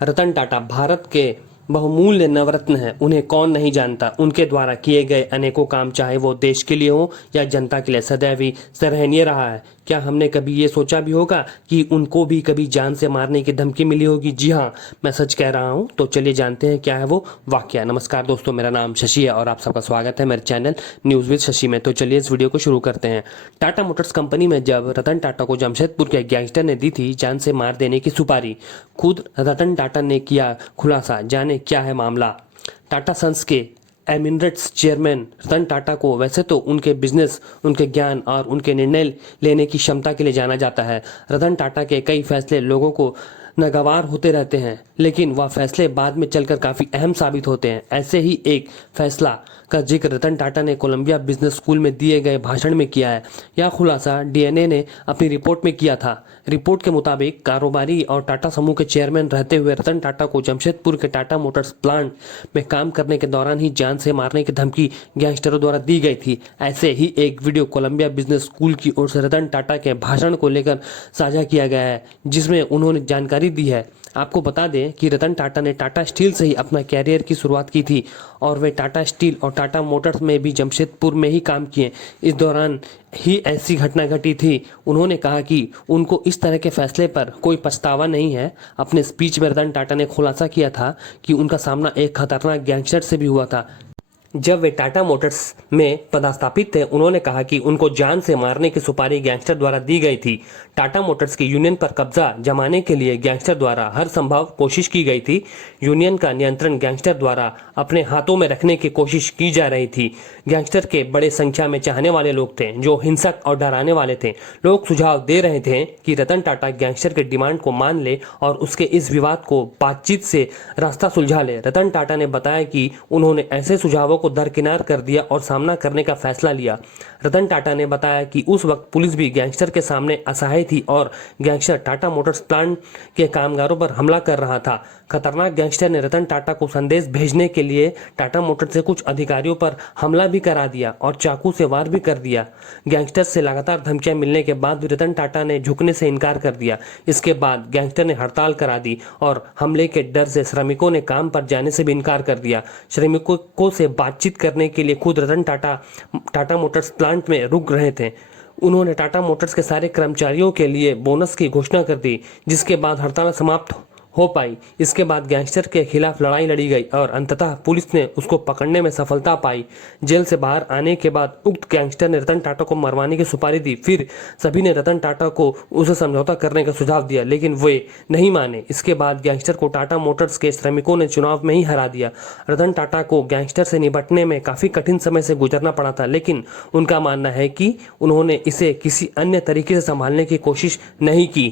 रतन टाटा भारत के बहुमूल्य नवरत्न हैं। उन्हें कौन नहीं जानता। उनके द्वारा किए गए अनेकों काम, चाहे वो देश के लिए हो या जनता के लिए, सदैव ही सराहनीय रहा है। क्या हमने कभी ये सोचा भी होगा कि उनको भी कभी जान से मारने की धमकी मिली होगी? जी हाँ, मैं सच कह रहा हूँ। तो चलिए जानते हैं क्या है वो वाकया। नमस्कार दोस्तों, मेरा नाम शशि है और आप सबका स्वागत है मेरे चैनल न्यूज़ विद शशि में। तो चलिए इस वीडियो को शुरू करते हैं। टाटा मोटर्स कंपनी में जब रतन टाटा को जमशेदपुर के गैंगस्टर ने दी थी जान से मार देने की सुपारी, खुद रतन टाटा ने किया खुलासा। जाने क्या है मामला। टाटा सन्स के एमिरेट्स चेयरमैन रतन टाटा को वैसे तो उनके बिजनेस, उनके ज्ञान और उनके निर्णय लेने की क्षमता के लिए जाना जाता है। रतन टाटा के कई फैसले लोगों को नागवार होते रहते हैं, लेकिन वह फैसले बाद में चलकर काफ़ी अहम साबित होते हैं। ऐसे ही एक फैसला का जिक्र रतन टाटा ने कोलंबिया बिजनेस स्कूल में दिए गए भाषण में किया है। यह खुलासा डीएनए ने अपनी रिपोर्ट में किया था। रिपोर्ट के मुताबिक कारोबारी और टाटा समूह के चेयरमैन रहते हुए रतन टाटा को जमशेदपुर के टाटा मोटर्स प्लांट में काम करने के दौरान ही जान से मारने की धमकी गैंगस्टरों द्वारा दी गई थी। ऐसे ही एक वीडियो कोलंबिया बिजनेस स्कूल की ओर से रतन टाटा के भाषण को लेकर साझा किया गया है, जिसमें उन्होंने जानकारी दी है। आपको बता दें कि रतन टाटा ने टाटा स्टील से ही अपना कैरियर की शुरुआत की थी और वे टाटा स्टील और टाटा मोटर्स में भी जमशेदपुर में ही काम किए। इस दौरान ही ऐसी घटना घटी थी। उन्होंने कहा कि उनको इस तरह के फैसले पर कोई पछतावा नहीं है। अपने स्पीच में रतन टाटा ने खुलासा किया था कि उनका सामना एक खतरनाक गैंगस्टर से भी हुआ था। जब वे टाटा मोटर्स में पदस्थापित थे, उन्होंने कहा कि उनको जान से मारने की सुपारी गैंगस्टर द्वारा दी गई थी। टाटा मोटर्स की यूनियन पर कब्जा जमाने के लिए गैंगस्टर द्वारा हर संभव कोशिश की गई थी। यूनियन का नियंत्रण गैंगस्टर द्वारा अपने हाथों में रखने की कोशिश की जा रही थी। गैंगस्टर के बड़े संख्या में चाहने वाले लोग थे जो हिंसक और डराने वाले थे। लोग सुझाव दे रहे थे कि रतन टाटा गैंगस्टर के डिमांड को मान ले और उसके इस विवाद को बातचीत से रास्ता सुलझा ले। रतन टाटा ने बताया कि उन्होंने ऐसे सुझावों को दरकिनार कर दिया और सामना करने का फैसला लिया। रतन टाटा ने बताया कि उस वक्त पुलिस भी गैंगस्टर के सामने असहाय थी और गैंगस्टर टाटा मोटर्स प्लांट के कामगारों पर हमला कर रहा था। खतरनाक गैंगस्टर ने रतन टाटा को संदेश भेजने के लिए टाटा मोटर्स से कुछ अधिकारियों पर हमला भी करा दिया और चाकू से वार भी कर दिया। गैंगस्टर से लगातार धमकियां मिलने के बाद भी रतन टाटा ने झुकने से इनकार कर दिया। इसके बाद गैंगस्टर ने हड़ताल करा दी और हमले के डर से श्रमिकों ने काम पर जाने से भी इनकार कर दिया। श्रमिकों से बातचीत करने के लिए खुद रतन टाटा मोटर्स प्लांट में रुक रहे थे। उन्होंने टाटा मोटर्स के सारे कर्मचारियों के लिए बोनस की घोषणा कर दी, जिसके बाद हड़ताल समाप्त हो पाई। इसके बाद गैंगस्टर के खिलाफ लड़ाई लड़ी गई और अंततः पुलिस ने उसको पकड़ने में सफलता पाई। जेल से बाहर आने के बाद उक्त गैंगस्टर ने रतन टाटा को मरवाने की सुपारी दी। फिर सभी ने रतन टाटा को उसे समझौता करने का सुझाव दिया, लेकिन वे नहीं माने। इसके बाद गैंगस्टर को टाटा मोटर्स के श्रमिकों ने चुनाव में ही हरा दिया। रतन टाटा को गैंगस्टर से निपटने में काफ़ी कठिन समय से गुजरना पड़ा था, लेकिन उनका मानना है कि उन्होंने इसे किसी अन्य तरीके से संभालने की कोशिश नहीं की।